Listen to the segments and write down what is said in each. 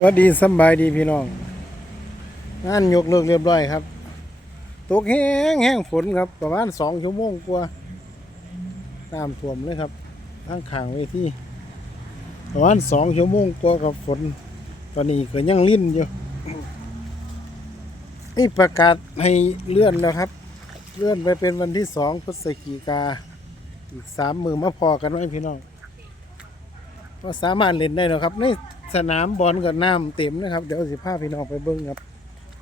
สวัสดีสบายดีพี่น้องงานยกเลิกเรียบร้อยครับ ตกแห้งแห้งฝนครับ ประมาณสองชั่วโมงกว่าน้ำท่วมเลยครับทั้งขางเวทีประมาณสองชั่วโมงกว่ากับฝน ตอนนี้ก็ยังลิ้นอยู่นี่ประกาศให้เลื่อนแล้วครับ เลื่อนไปเป็นวันที่สองพฤศจิกาอีกสามมือมาพอกันไว้พี่น้อง ก็สามารถเล่นได้แล้วครับ ในสนามบอลกับน้ำเต็มนะครับ เดี๋ยวสิพาพี่น้องไปเบิ้งครับ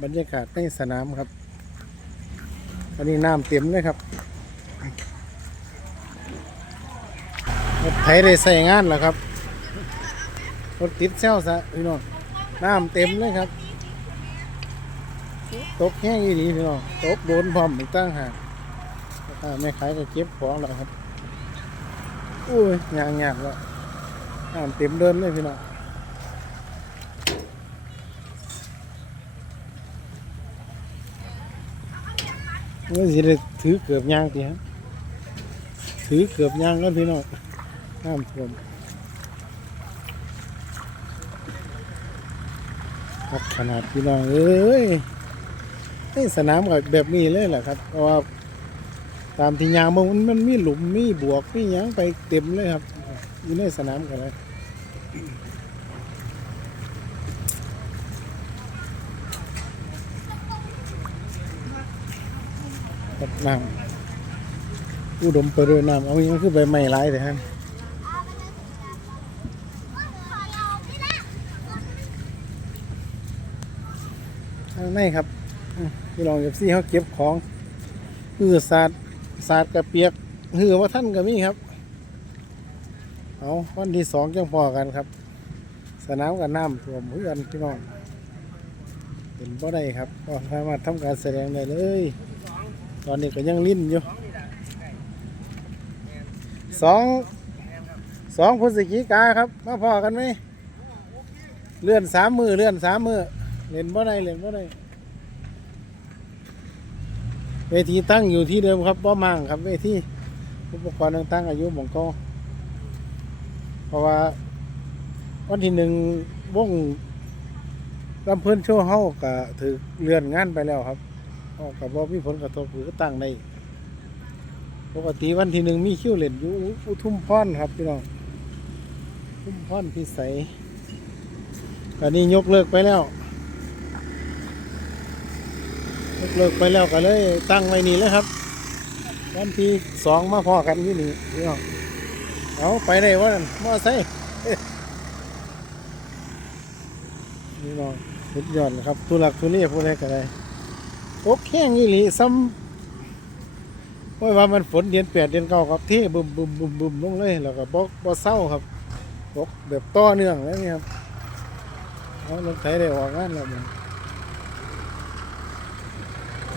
บรรยากาศในสนามครับ อันนี้น้ำเต็มเลยครับรถไถได้ใส่งานแล้วครับรถติดเซลซะพี่น้องน้ำเต็มเลยครับ ตกแห้งอีดีพี่น้องตกโดนพร้อมอีกตั้งหากอ่าแม่ขายก็เก็บของแล้วครับ อุ้ยยางยากแล้ว น้ำเต็มเดินเลยพี่น้องเมื่สิได้ถือเกือบยางตีฮะถือเกือบยางแล้วพี่น้องน้ำท่วมครับขนาดพี่น้องเอ้ยนี่สนามกับแบบนี้เลยแหละครับเพราะว่าตามที่ยางมันมันมีหลุมมีบวกมียังไปเต็มเลยครับอยู่ในสนามกันเลย กับน้ำอุดมไปด้วยน้ำเอาอย่างคือใบไม้หลายแต่ฮะทางในครับพี่ลองเก็บซี่เขาเก็บของหือสาดสาดกระเปียกหือว่าท่านก็มีครับ เอาวันที่สองจังพอกันครับ สนามกับน้ำท่วมเพื่อนพี่น้องเป็นบ่ได้ครับก็สามารถทำการแสดงได้เลย ตอนนี้ก็ยังลิ้นอยู่สองสองพฤศจิกาครับมาพอกันไหมเลื่อนสามมือเลื่อนสามมือเล่นบ่ได้เล่นบ่ได้เวทีตั้งอยู่ที่เดิมครับบ่มั่งครับเวทีอุปกรณ์ต่างๆอายุหมองก็ เพราะว่า วันที่หนึ่งวงลำเพิ่นโชว์เฮาก็ถือเลื่อนงานไปแล้วครับออกกับว่ามีผลกระทบหรือตั้งในปกติวันที่หนึ่งมีคิวเล่นอยู่อุทุมพรครับพี่น้องอุทุมพรพิสัยตอนนี้ยกเลิกไปแล้ว ยกเลิกไปแล้วก็เลยตั้งไว้นี่เลยครับ วันที่สองมาพอกันที่นี่พี่น้อง เอาไปได้ว่านั่นมอไซค์นี่น้องสุดยอดนะครับทุลักทุเลพูดได้ก็ได้โอเคงอีหลีซ้ำเพราะว่ามันฝนเดือนแปดเดือนเก้าครับเที่บึมบึมบึมบึมลงเลยแล้วก็บ่บ่เศร้าครับตกแบบต่อเนื่องแล้วนี่ครับเอารถไถได้ออกงานแล้วมัน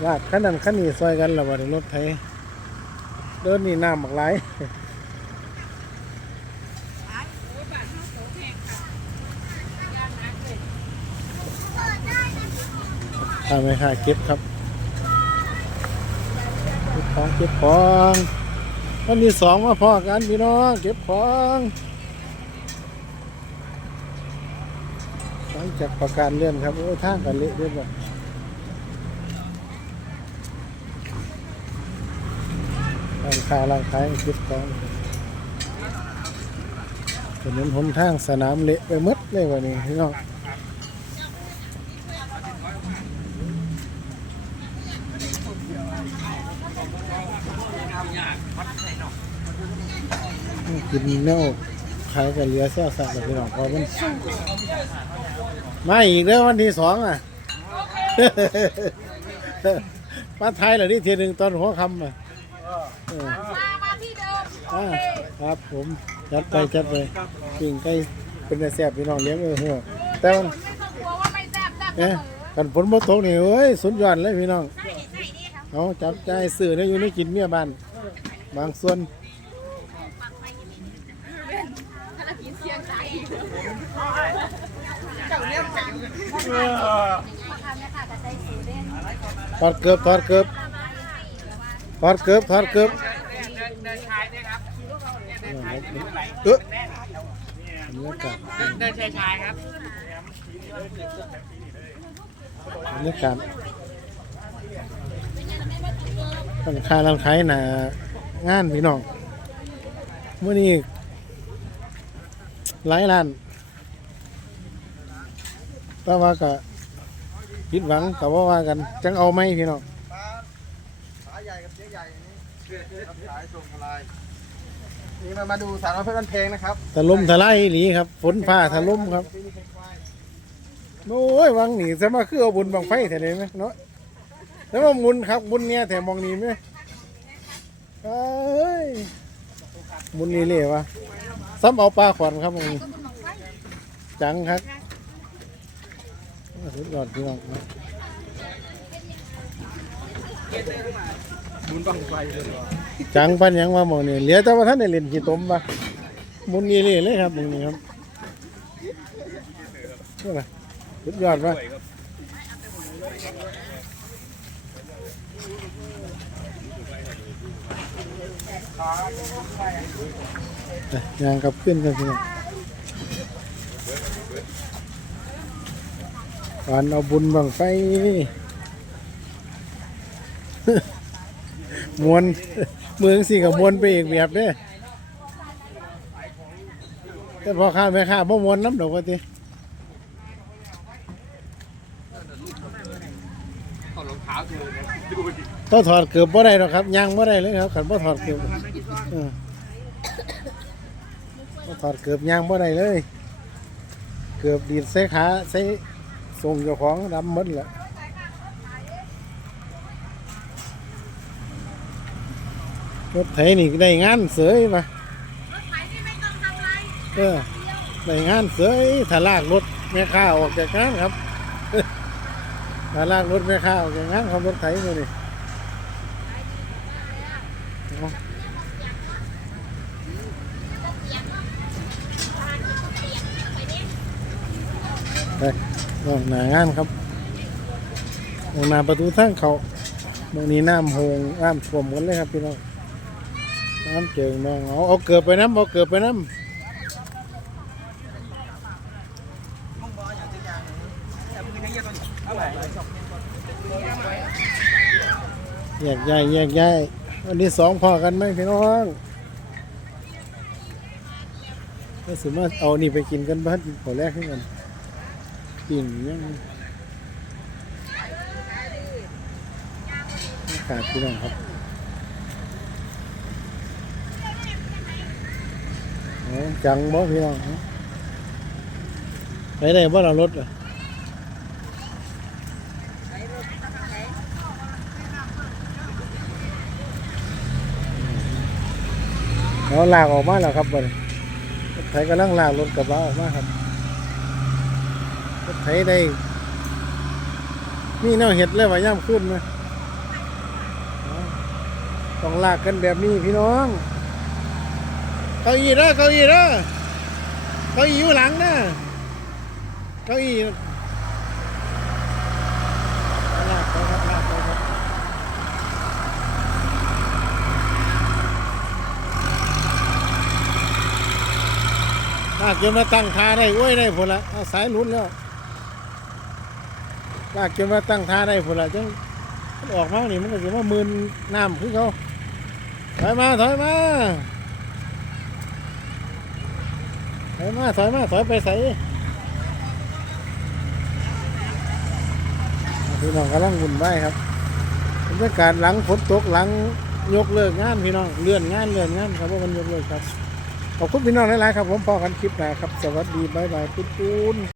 ลากขั้นนั้นขั้นนี้ซอยกันแล้วบ่ได้รถไถเดินนี่น้ำบักไหลายทำไมค่ะเก็บครับเก็บของเก็บของวันที่สองมาพอกันพี่น้องเก็บของหลังจากประกาศเลื่อนครับโอ้ยทางกันเละเรียบร้อยร้านค้าร้านขายเก็บของถนนหนทางสนามเละไปมดเลยวันนี้พี่น้อง กินเน่าขายกับเหลือเสี้ยวสัตว์เลยพี่น้องเพอมันมาอีกเด้อวันที่สองอะ มาไทยเหรอที่เทียหนึ่งตอนหัวค่ำอะเออมามาที่เดิมอ่าครับผมจัดไปจัดไปปิ้งไก่เป็นแต่แซ่บพี่น้องเลี้ยงเออหัวแต่ว่าไม่ต้องกลัวว่าไม่แซ่บแซ่บเสเอ๊ะมอกันฝนบ่ตกนี่เอ้ยสุดยอดเลยพี่น้อง ใช่ใช่นี่ครับเอาจับใจายซื้อได้อยู่ในกินเมียบ้าน บางส่วน ถ้าเรากินเสียงใจ เจ้าเรื่องจังมาทำเนี่ยค่ะกระใจสูเด่นถอดเกือบถอดเกือบถอดเกือบถอดเกือบเออเดินชายชายครับบรรยากาศร้านค้าร้านขายหนางานพี่น้องเมื่อนี้หลายร้าน แต่ว่าก็ผิดหวังกับว่าว่ากัน จังเอาไหมพี่น้องขาใหญ่กับเจ๊ใหญ่นี่ครับสายส่งอะไรนี่มามาดูสารพัดมันเพลงนะครับถล่มทลายอีหลีครับฝนฟ้าถล่มครับโอ้ยวังหนีจะมาคือเอาบุญบังไฟแถวนี้ไหมเนาะแล้วว่ามุนครับมุนเนี่ยแถวมองนี้ไหมเอ้ยมุนนี่เลยวะซ้ำเอาปลาขวัญครับมองนี้จังครับ สุดยอดพี่น้องนะบุญบังไฟเลยจังปันยังว่าหมองนี้เหลือแต่ว่าท่านได้เล่นขี้ต้มปะมุนนี่เลยเลยครับมองนี้ครับนี่แหละสุดยอดปะยางกับขึ้นกันสิเนี่ ยวันเอาบุญบังไฟมวนเมืองสีกับมวนไปอีกแบบเด้แต่พอข้าไม่ข้าบ่มวนน้ำดอกว่าทีต้องถอดเกือบบ่ได้หรอกครับยางบ่ได้เลยครับขันบ่ถอดเกือบบ่ถอดเกือบยางบ่ได้เลย เกือบดีดใส่ขาใส่ ส่งเจ้าของดำหมดแหละรถไถนี่ได้งานเสยมาเออได้งานเสยถ้าลากรถแม่ค้าออกจากงานครับถ้าลากรถแม่ค้าออกจากงานครับรถไถมานี่ ไปลองหนางานครับมองหนาประตูทางเขาตรงนี้น้ำโหงน้ำท่วมกันเลยครับพี่น้องน้ำเจิงน้องเอาเอาเกือบไปน้ำเอาเกือบไปน้ำแยกย้ายแยกย้ายอันนี้สองพอกันไหมพี่น้องก็สามารถเอานี่ไปกินกันบ้านกินขอแรกให้กัน ปิ่งยังอากาศพี่น้องครับจังบ่พี่น้องไปได้บ่เรารถอะเราลากออกมาแล้วครับบ่นี้รกำลังลากรถกระบะออกมาครับ ไถได้นี่แนวเห็ดเลยว่าย่ำขึ้นนะต้องลากกันแบบนี้พี่น้อง เก้าอี้เด้อเก้าอี้เด้อเก้าอี้อยู่หลังนะเก้าอี้ลากไปครับลากไปครับลากจนมาตั้งท่าได้โอ้ยได้ผลละเอาสายลุดแล้ว ลากจนมาตั้งท่าได้พุ่นละจังออกมานี่มันก็จะว่ามืนน้ำคือเขาถอยมาถอยมาถอยมาถอยมาถอยไปใส่พี่น้องกำลังวุ่นวายครับบรรยากาศหลังฝนตกหลังยกเลิกงานพี่น้องเลื่อนงานเลื่อนงานครับว่ามันยกเลิกครับขอบคุณพี่น้องหลายๆครับ ผมพอกันคลิปหน้าครับ สวัสดีบายบายปุ๊บ